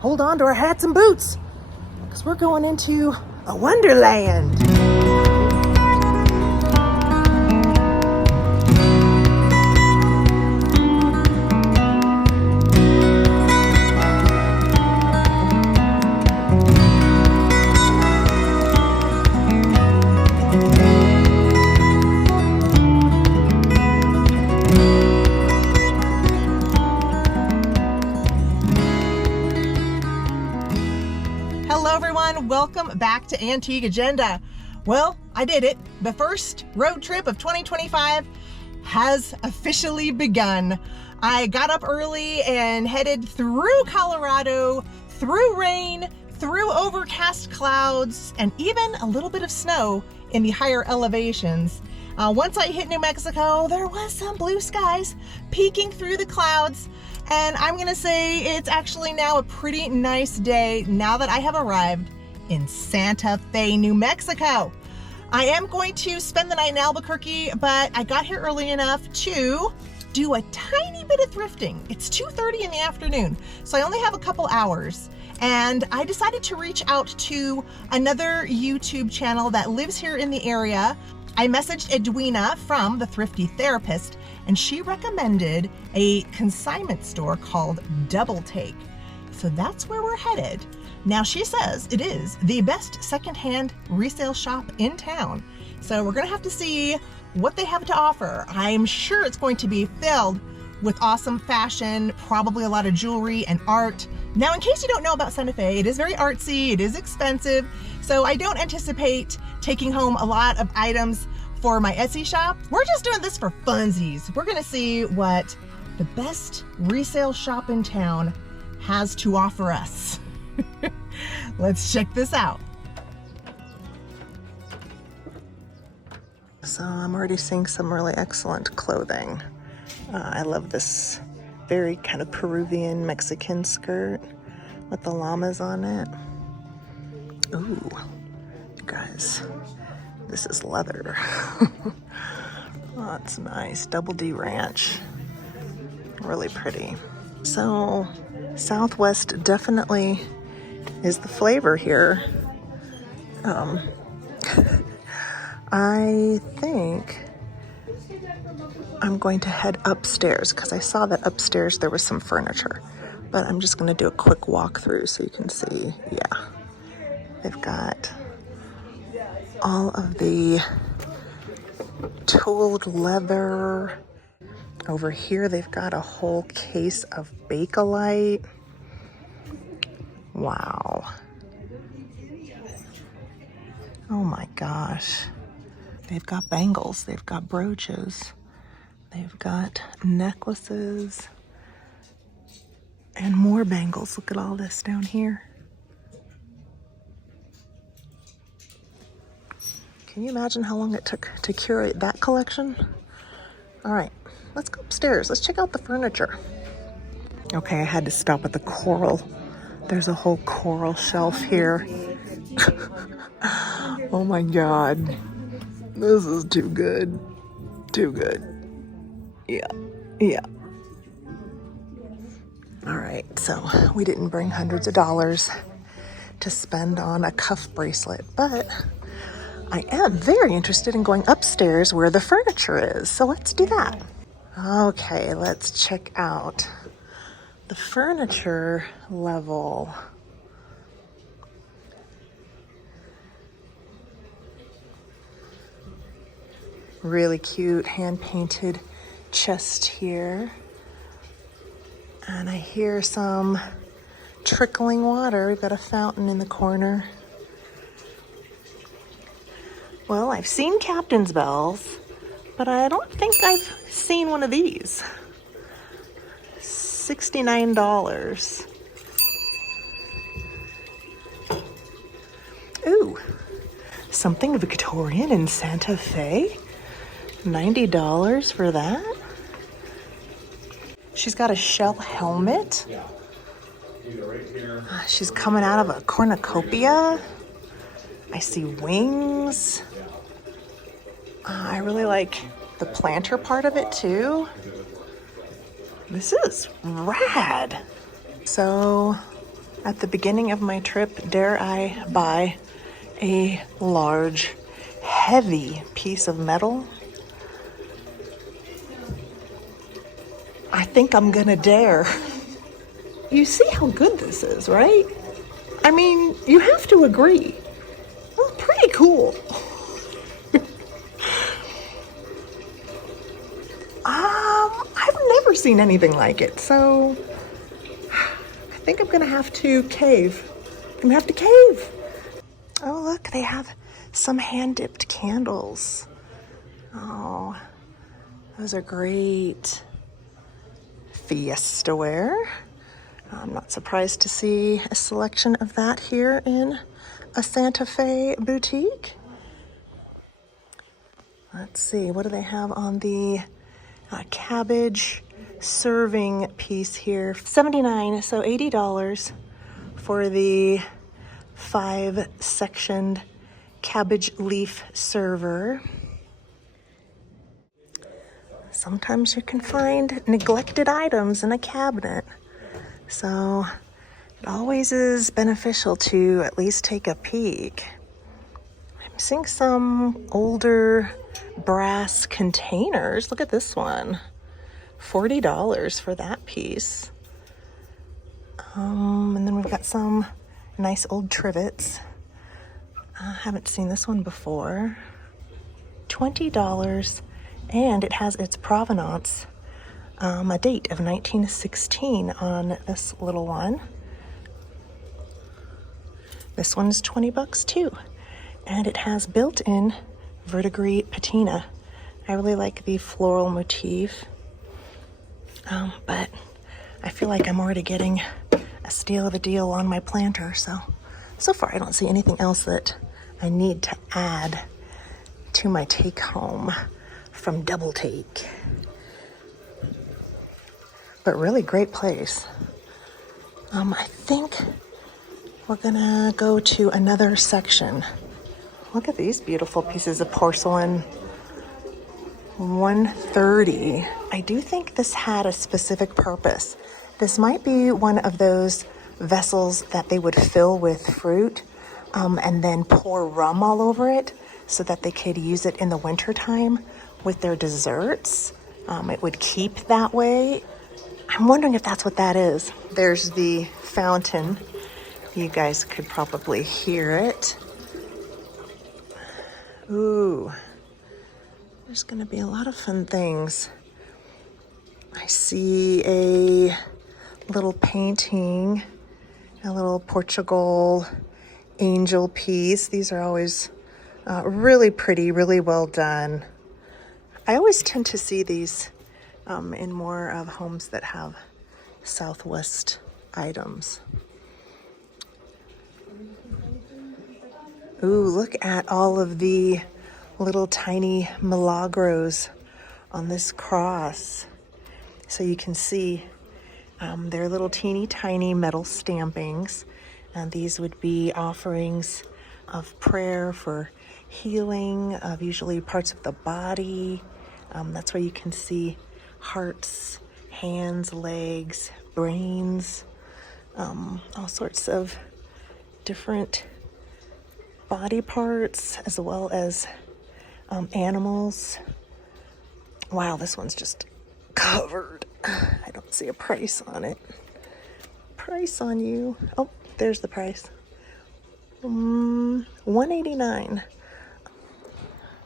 hold on to our hats and boots because we're going into a wonderland. Hello everyone, welcome back to Antique Agenda. Well, I did it. The first road trip of 2025 has officially begun. I got up early and headed through Colorado, through rain, through overcast clouds, and even a little bit of snow in the higher elevations. Once I hit New Mexico, there was some blue skies peeking through the clouds. And I'm gonna say it's actually now a pretty nice day now that I have arrived in Santa Fe, New Mexico. I am going to spend the night in Albuquerque, but I got here early enough to do a tiny bit of thrifting. It's 2:30 in the afternoon, so I only have a couple hours. And I decided to reach out to another YouTube channel that lives here in the area. I messaged Edwina from the Thrifty Therapist, and she recommended a consignment store called Double Take. So that's where we're headed. Now she says it is the best secondhand resale shop in town. So we're gonna have to see what they have to offer. I'm sure it's going to be filled with awesome fashion, probably a lot of jewelry and art. Now, in case you don't know about Santa Fe, it is very artsy, it is expensive, so I don't anticipate taking home a lot of items for my Etsy shop. We're just doing this for funsies. We're gonna see what the best resale shop in town has to offer us. Let's check this out. So I'm already seeing some really excellent clothing. I love this very kind of Peruvian Mexican skirt with the llamas on it. Ooh, you guys, this is leather. Oh, that's nice. Double D Ranch. Really pretty. So, Southwest definitely is the flavor here. I think I'm going to head upstairs because I saw that upstairs there was some furniture. But I'm just going to do a quick walkthrough so you can see. Yeah, they've got all of the tooled leather. Over here they've got a whole case of Bakelite. Wow. Oh my gosh. They've got bangles, they've got brooches, they've got necklaces and more bangles. Look at all this down here. Can you imagine how long it took to curate that collection? All right, let's go upstairs. Let's check out the furniture. Okay, I had to stop at the coral. There's a whole coral shelf here. Oh my God. This is too good. Too good. Yeah. All right, so we didn't bring hundreds of dollars to spend on a cuff bracelet, but I am very interested in going upstairs where the furniture is, so let's do that. Okay, let's check out the furniture level. Really cute hand-painted chest here. And I hear some trickling water. We've got a fountain in the corner. Well, I've seen captain's bells, but I don't think I've seen one of these. $69. Ooh, something Victorian in Santa Fe? $90 for that? She's got a shell helmet. She's coming out of a cornucopia. I see wings. I really like the planter part of it too. This is rad. So At the beginning of my trip, dare I buy a large, heavy piece of metal? I think I'm gonna dare. You see how good this is, right? I mean, you have to agree. Well, pretty cool. I've never seen anything like it, so I think I'm gonna have to cave. I'm gonna have to cave. Oh, look, they have some hand-dipped candles. Oh, those are great. Fiesta ware. I'm not surprised to see a selection of that here in a Santa Fe boutique. Let's see, what do they have on the cabbage serving piece here? $79, so $80 for the 5-sectioned cabbage leaf server. Sometimes you can find neglected items in a cabinet, so it always is beneficial to at least take a peek. I'm seeing some older brass containers. Look at this one. $40 for that piece. And then we've got some nice old trivets. I haven't seen this one before. $20, and it has its provenance, a date of 1916 on this little one. This one's $20 too, and it has built-in verdigris patina. I really like the floral motif, but I feel like I'm already getting a steal of a deal on my planter, so far I don't see anything else that I need to add to my take home from Double Take. But really great place. I think we're gonna go to another section. Look at these beautiful pieces of porcelain. $130. I do think this had a specific purpose. This might be one of those vessels that they would fill with fruit and then pour rum all over it so that they could use it in the wintertime with their desserts. It would keep that way. I'm wondering if that's what that is. There's the fountain. You guys could probably hear it. Ooh, there's gonna be a lot of fun things. I see a little painting, a little Portugal angel piece. These are always really pretty, really well done. I always tend to see these in more of homes that have Southwest items. Ooh, look at all of the little tiny milagros on this cross. So you can see they're little teeny tiny metal stampings, and these would be offerings of prayer for healing of usually parts of the body. That's where you can see hearts, hands, legs, brains, all sorts of different body parts, as well as animals. Wow, this one's just covered. I don't see a price on it. Price on you. Oh, there's the price. $189.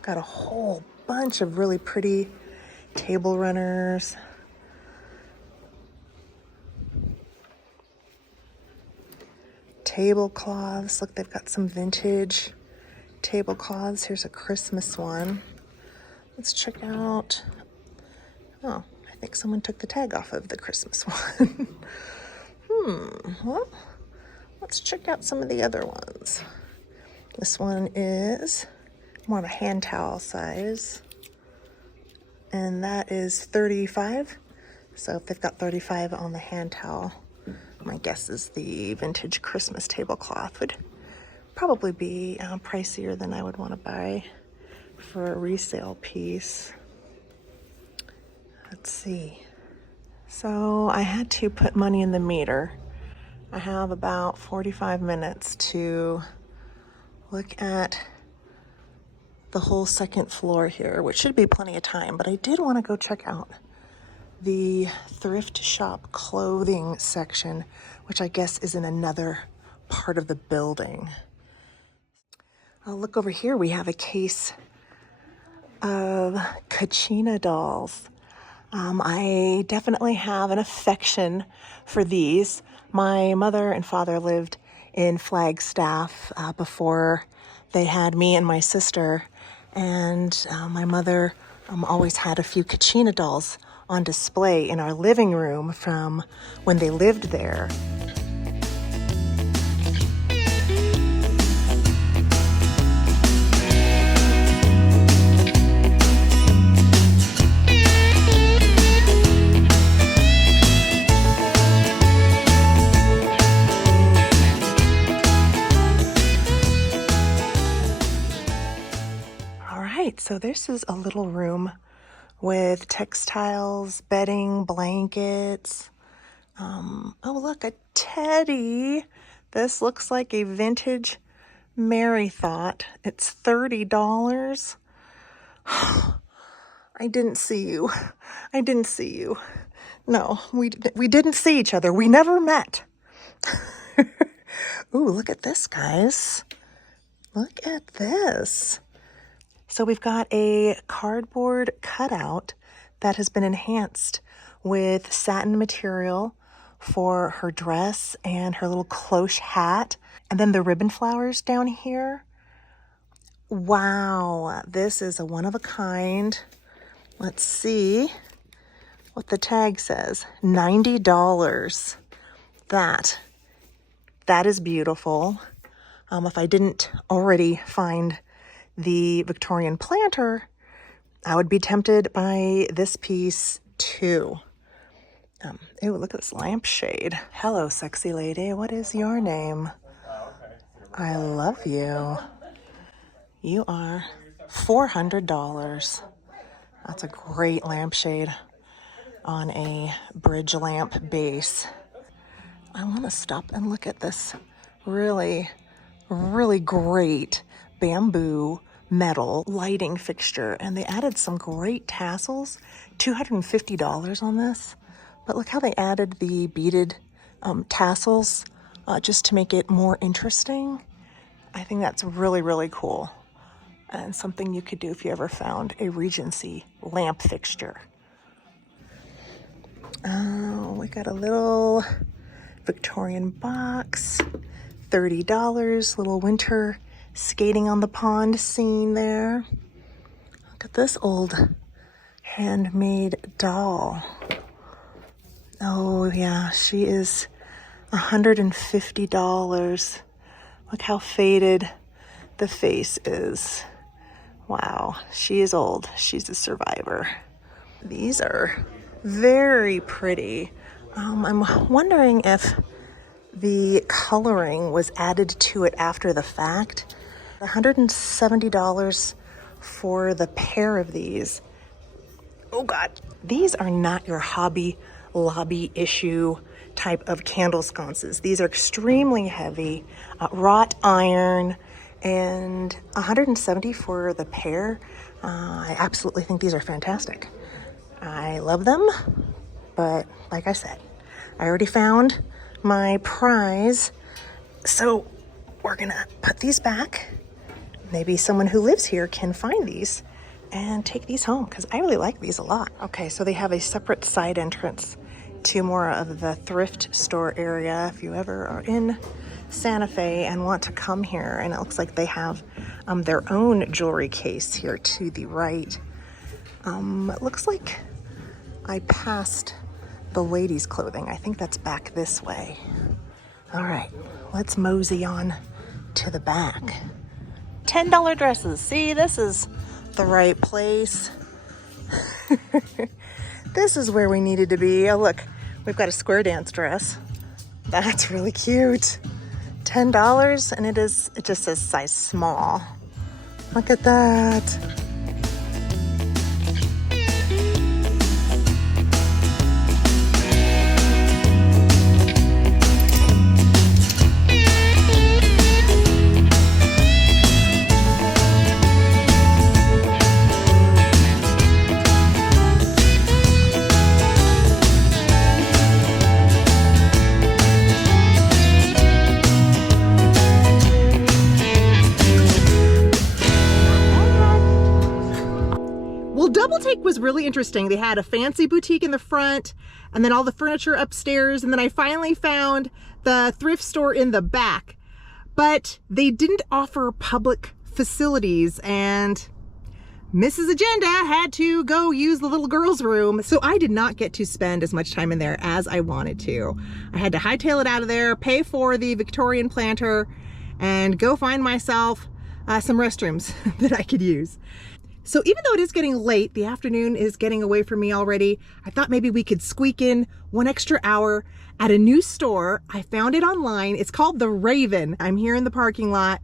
Got a whole bunch of really pretty table runners. Tablecloths. Look, they've got some vintage tablecloths. Here's a Christmas one. Let's check out. Oh, I think someone took the tag off of the Christmas one. Well, let's check out some of the other ones. This one is more of a hand towel size, and that is $35. So if they've got $35 on the hand towel, my guess is the vintage Christmas tablecloth would probably be pricier than I would want to buy for a resale piece. Let's see. So I had to put money in the meter. I have about 45 minutes to look at the whole second floor here, which should be plenty of time, but I did want to go check out the thrift shop clothing section, which I guess is in another part of the building. I'll look over here. We have a case of Kachina dolls. I definitely have an affection for these. My mother and father lived in Flagstaff before they had me and my sister, and my mother always had a few Kachina dolls on display in our living room from when they lived there. So this is a little room with textiles, bedding, blankets. Oh, look, a teddy. This looks like a vintage Mary thought. It's $30. I didn't see you. I didn't see you. No, we didn't see each other. We never met. Ooh, look at this, guys. Look at this. So we've got a cardboard cutout that has been enhanced with satin material for her dress and her little cloche hat. And then the ribbon flowers down here. Wow, this is a one of a kind. Let's see what the tag says. $90. That is beautiful. If I didn't already find the Victorian planter, I would be tempted by this piece too. Ew, look at this lampshade. Hello, sexy lady. What is your name? I love you. You are $400. That's a great lampshade on a bridge lamp base. I want to stop and look at this really, really great bamboo metal lighting fixture, and they added some great tassels. $250 on this, but look how they added the beaded tassels just to make it more interesting. I think that's really, really cool, and something you could do if you ever found a Regency lamp fixture. Oh, we got a little Victorian box, $30, little winter skating on the pond scene there. Look at this old handmade doll. Oh yeah, she is $150. Look how faded the face is. Wow, she is old. She's a survivor. These are very pretty. I'm wondering if the coloring was added to it after the fact. $170 for the pair of these. Oh God, these are not your Hobby Lobby issue type of candle sconces. These are extremely heavy, wrought iron, and $170 for the pair. I absolutely think these are fantastic. I love them, but like I said, I already found my prize, so we're gonna put these back. Maybe someone who lives here can find these and take these home, because I really like these a lot. Okay, so they have a separate side entrance to more of the thrift store area if you ever are in Santa Fe and want to come here. And it looks like they have their own jewelry case here to the right. It looks like I passed the ladies' clothing. I think that's back this way. All right, let's mosey on to the back. $10 dresses. See, this is the right place. This is where we needed to be. Oh, look, we've got a square dance dress. That's really cute. $10, and it just says size small. Look at that. was really interesting. They had a fancy boutique in the front and then all the furniture upstairs. And then I finally found the thrift store in the back, but they didn't offer public facilities, and Mrs. Agenda had to go use the little girl's room. So I did not get to spend as much time in there as I wanted to. I had to hightail it out of there, pay for the Victorian planter, and go find myself some restrooms that I could use. So even though it is getting late, the afternoon is getting away from me already, I thought maybe we could squeak in 1 extra hour at a new store. I found it online. It's called The Raven. I'm here in the parking lot,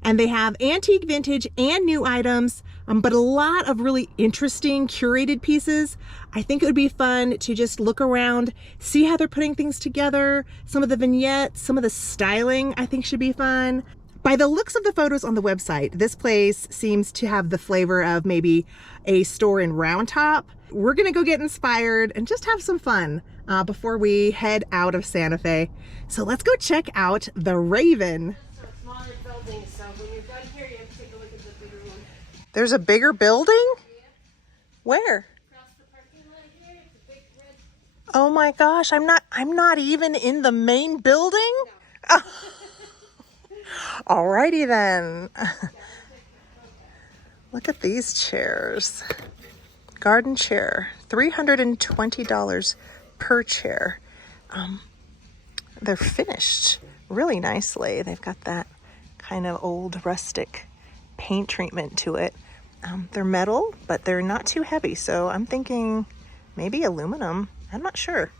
and they have antique, vintage, and new items, but a lot of really interesting curated pieces. I think it would be fun to just look around, see how they're putting things together, some of the vignettes, some of the styling I think should be fun. By the looks of the photos on the website, this place seems to have the flavor of maybe a store in Round Top. We're gonna go get inspired and just have some fun before we head out of Santa Fe. So let's go check out The Raven. Smaller buildings, so when you're done here, you have to take a look at the bigger one. There's a bigger building? Yeah. Where? Across the parking lot here, it's a big red. Oh my gosh, I'm not even in the main building? No. Alrighty then. Look at these chairs. Garden chair, $320 per chair. They're finished really nicely. They've got that kind of old rustic paint treatment to it. They're metal, but they're not too heavy, so I'm thinking maybe aluminum. I'm not sure.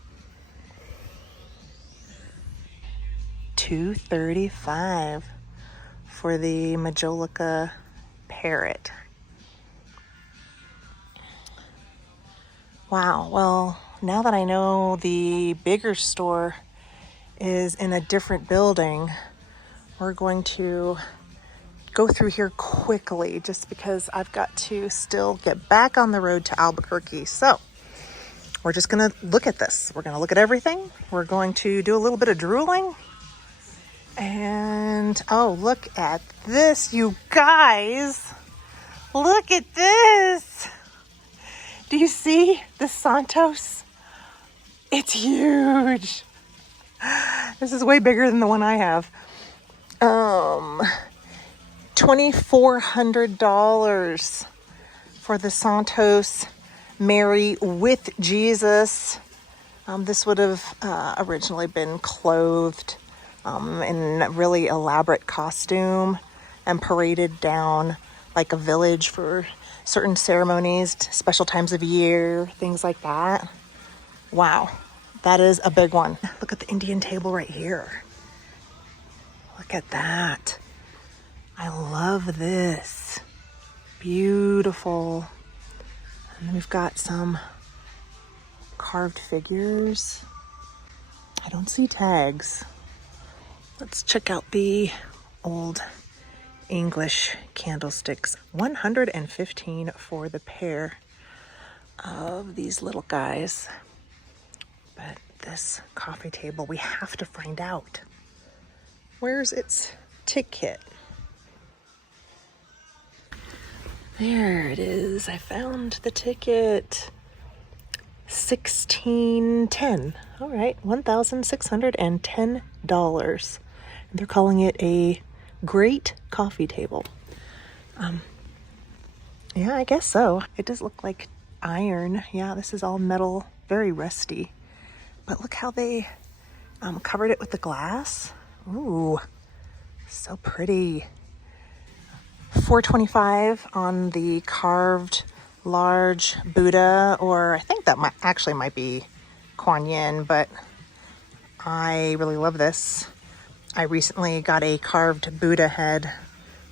$235 for the Majolica parrot. Wow, well, now that I know the bigger store is in a different building, we're going to go through here quickly just because I've got to still get back on the road to Albuquerque. So we're just gonna look at this. We're gonna look at everything. We're going to do a little bit of drooling. And oh, look at this, you guys. Look at this. Do you see the Santos? It's huge. This is way bigger than the one I have. $2,400 for the Santos Mary with Jesus. This would have originally been clothed in a really elaborate costume and paraded down like a village for certain ceremonies, special times of year, things like that. Wow, that is a big one. Look at the Indian table right here. Look at that. I love this. Beautiful. And then we've got some carved figures. I don't see tags. Let's check out the old English candlesticks. $115 for the pair of these little guys. But this coffee table, we have to find out. Where's its ticket? There it is. I found the ticket. $1,610. All right, $1,610. And they're calling it a great coffee table. Yeah, I guess so. It does look like iron. Yeah, this is all metal, very rusty. But look how they covered it with the glass. Ooh, so pretty. $425 on the carved large Buddha, or I think that might be Kuan Yin, but I really love this. I recently got a carved Buddha head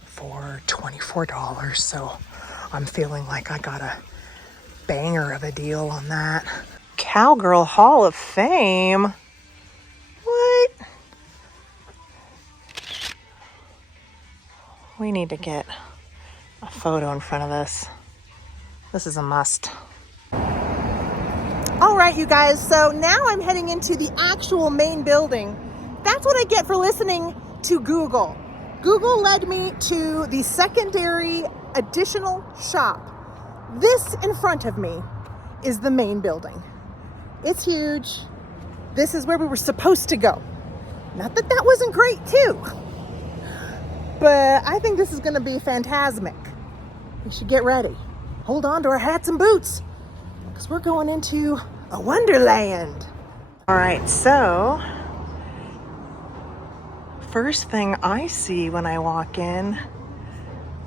for $24, so I'm feeling like I got a banger of a deal on that. Cowgirl Hall of Fame? What? We need to get a photo in front of this. This is a must. All right, you guys, so now I'm heading into the actual main building. That's what I get for listening to Google. Google led me to the secondary additional shop. This in front of me is the main building. It's huge. This is where we were supposed to go. Not that that wasn't great too, but I think this is gonna be phantasmic. We should get ready. Hold on to our hats and boots, because we're going into a wonderland. All right, so first thing I see when I walk in,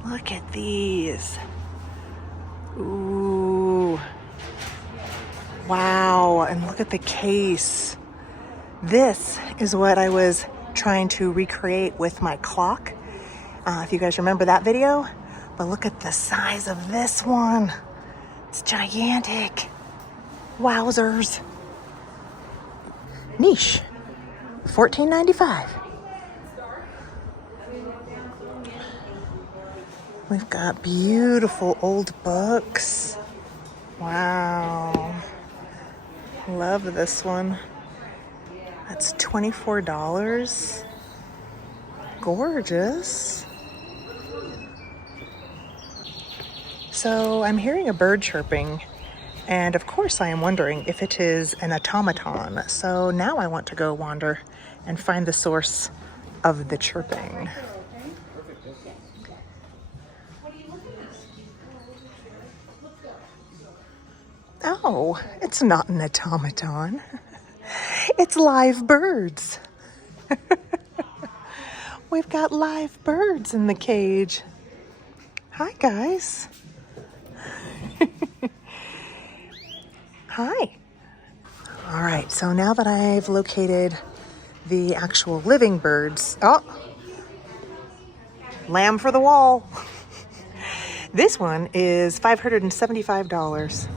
look at these. Ooh. Wow, and look at the case. This is what I was trying to recreate with my clock. If you guys remember that video, but look at the size of this one. It's gigantic. Wowzers. Niche. $14.95. We've got beautiful old books. Wow. Love this one. That's $24. Gorgeous. So I'm hearing a bird chirping, and of course I am wondering if it is an automaton. So now I want to go wander and find the source of the chirping. Oh, it's not an automaton. It's live birds. We've got live birds in the cage. Hi, guys. Hi. All right, so now that I've located the actual living birds, oh, lamb for the wall. This one is $575.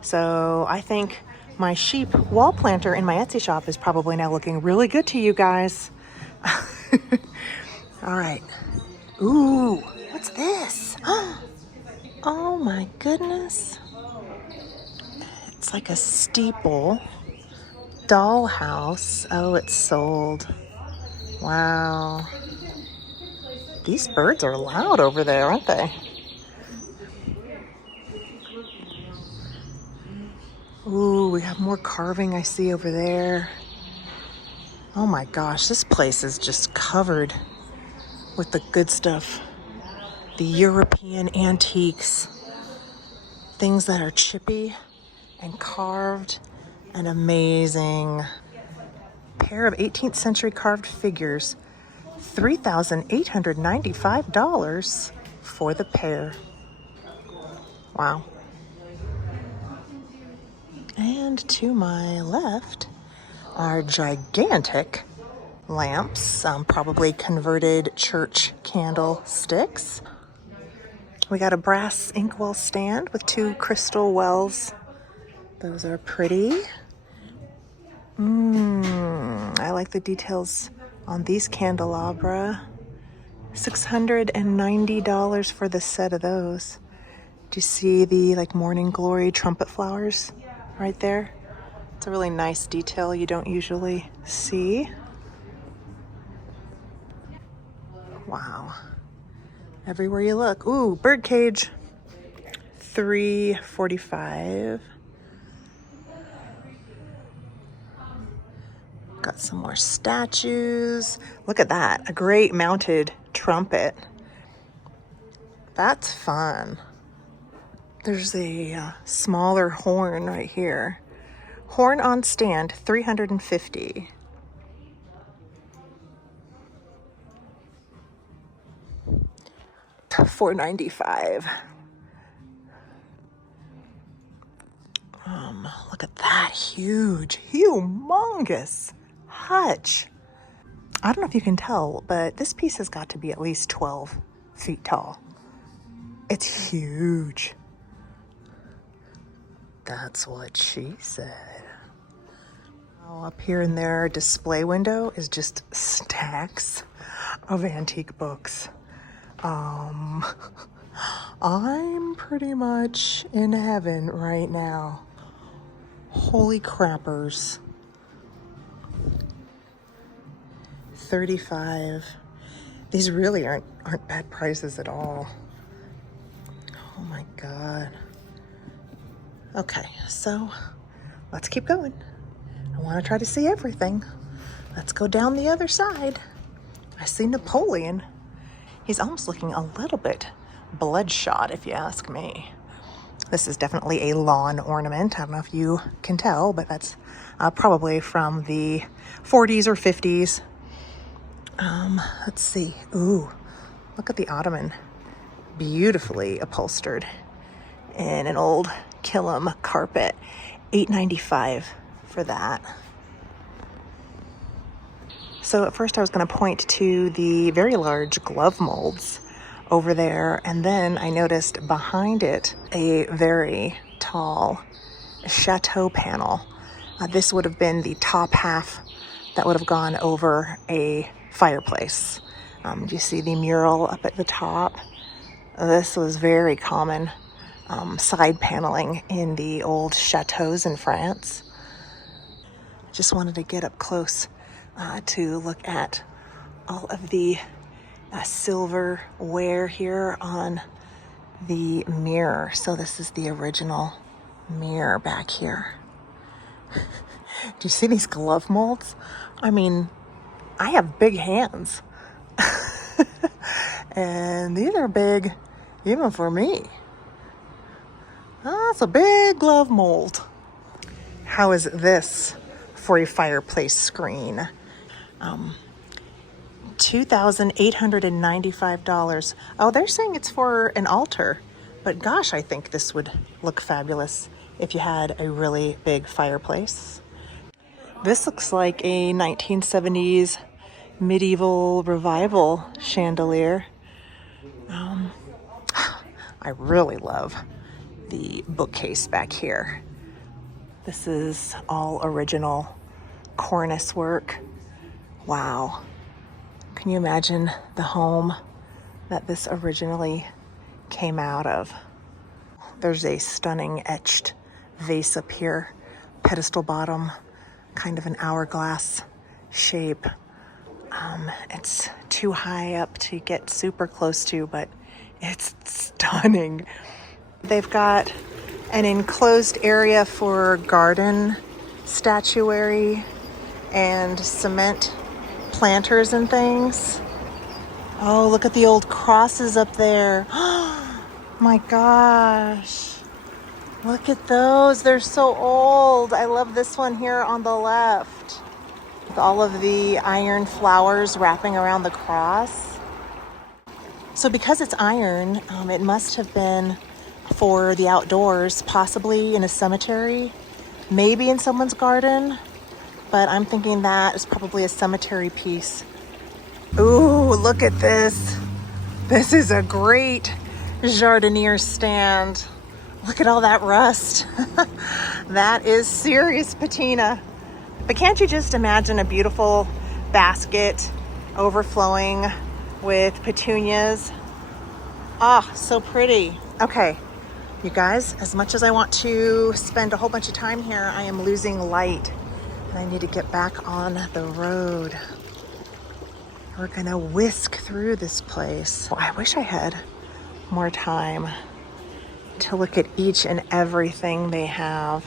So I think my sheep wall planter in my Etsy shop is probably now looking really good to you guys. All right. Ooh, what's this? Oh my goodness. It's like a steeple dollhouse. Oh, it's sold. Wow. These birds are loud over there, aren't they? Ooh, we have more carving I see over there. Oh my gosh, this place is just covered with the good stuff. The European antiques. Things that are chippy and carved and amazing. Pair of 18th century carved figures. $3,895 for the pair. Wow. And to my left are gigantic lamps, probably converted church candlesticks. We got a brass inkwell stand with 2 crystal wells. Those are pretty. I like the details on these candelabra. $690 for the set of those. Do you see the like morning glory trumpet flowers right there? It's a really nice detail you don't usually see. Wow. Everywhere you look. Ooh, bird cage. $345. Got some more statues. Look at that, a great mounted trumpet. That's fun. There's a smaller horn right here. Horn on stand, $350. $495. Look at that huge, humongous hutch. I don't know if you can tell, but this piece has got to be at least 12 feet tall. It's huge. That's what she said. Oh, up here in their display window is just stacks of antique books. I'm pretty much in heaven right now. Holy crappers. $35. These really aren't bad prices at all. Oh my God. Okay, so let's keep going. I want to try to see everything. Let's go down the other side. I see Napoleon. He's almost looking a little bit bloodshot, if you ask me. This is definitely a lawn ornament. I don't know if you can tell, but that's probably from the 40s or 50s. Let's see. Ooh, look at the ottoman. Beautifully upholstered in an old Killam carpet. $8.95 for that. So at first I was going to point to the very large glove molds over there, and then I noticed behind it a very tall chateau panel. This would have been the top half that would have gone over a fireplace. Do you see the mural up at the top? This was very common side paneling in the old chateaus in France. Just wanted to get up close to look at all of the silverware here on the mirror. So this is the original mirror back here. Do you see these glove molds? I mean, I have big hands. And these are big even for me. That's a big glove mold. How is this for a fireplace screen? $2,895. Oh, they're saying it's for an altar. But gosh, I think this would look fabulous if you had a really big fireplace. This looks like a 1970s medieval revival chandelier. I really love the bookcase back here. This is all original cornice work. Wow. Can you imagine the home that this originally came out of? There's a stunning etched vase up here, pedestal bottom, kind of an hourglass shape. It's too high up to get super close to, but it's stunning. They've got an enclosed area for garden statuary and cement planters and things. Oh, look at the old crosses up there. My gosh. Look at those. They're so old. I love this one here on the left, with all of the iron flowers wrapping around the cross. So because it's iron, it must have been for the outdoors, possibly in a cemetery, maybe in someone's garden, but I'm thinking that is probably a cemetery piece. Ooh, look at this. This is a great jardinier stand. Look at all that rust. That is serious patina. But can't you just imagine a beautiful basket overflowing with petunias? Ah, so pretty. Okay, you guys, as much as I want to spend a whole bunch of time here, I am losing light and I need to get back on the road. We're gonna whisk through this place. I wish I had more time to look at each and everything they have.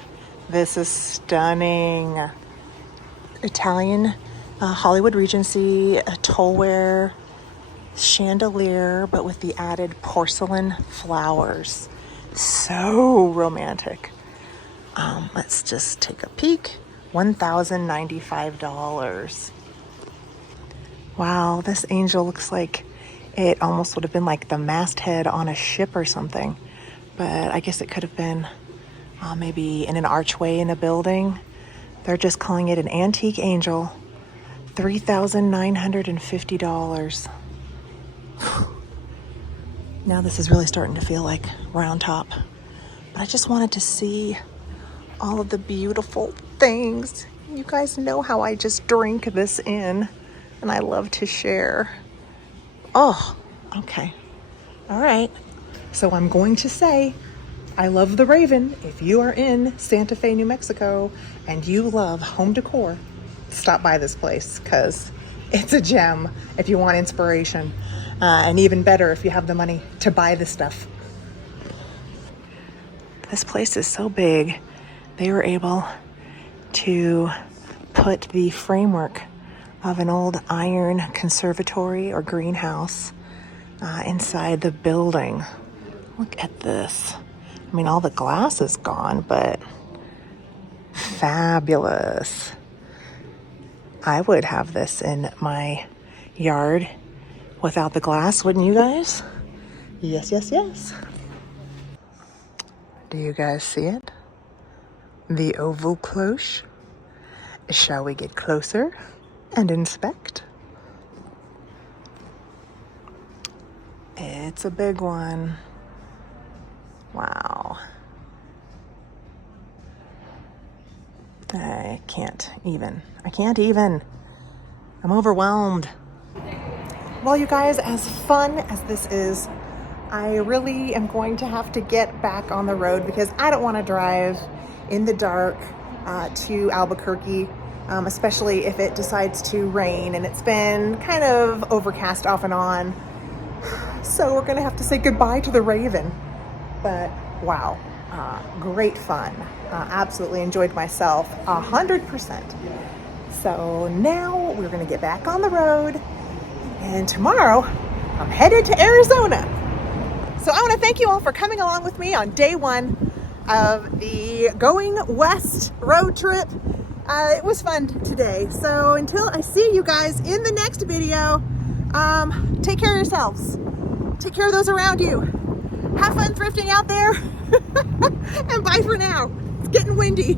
This is stunning. Italian Hollywood Regency, a tollware chandelier, but with the added porcelain flowers. So romantic. Let's just take a peek. $1,095. Wow, this angel looks like it almost would have been like the masthead on a ship or something. But I guess it could have been maybe in an archway in a building. They're just calling it an antique angel. $3,950. Now this is really starting to feel like Round Top. But I just wanted to see all of the beautiful things. You guys know how I just drink this in, and I love to share. Oh, okay. All right. So I'm going to say, I love the Raven. If you are in Santa Fe, New Mexico, and you love home decor, stop by this place, because it's a gem if you want inspiration. And even better if you have the money to buy the stuff. This place is so big, they were able to put the framework of an old iron conservatory or greenhouse inside the building. Look at this. I mean, all the glass is gone, but fabulous. I would have this in my yard without the glass, wouldn't you guys? Yes, yes, yes. Do you guys see it? The oval cloche. Shall we get closer and inspect? It's a big one. Wow. I can't even. I'm overwhelmed. Well, you guys, as fun as this is, I really am going to have to get back on the road because I don't want to drive in the dark to Albuquerque, especially if it decides to rain, and it's been kind of overcast off and on. So we're going to have to say goodbye to the Raven. But wow, great fun. Absolutely enjoyed myself 100%. So now we're going to get back on the road, and tomorrow I'm headed to Arizona. So I want to thank you all for coming along with me on day one of the Going West road trip. It was fun today. So until I see you guys in the next video, take care of yourselves. Take care of those around you. Have fun thrifting out there. And bye for now. It's getting windy.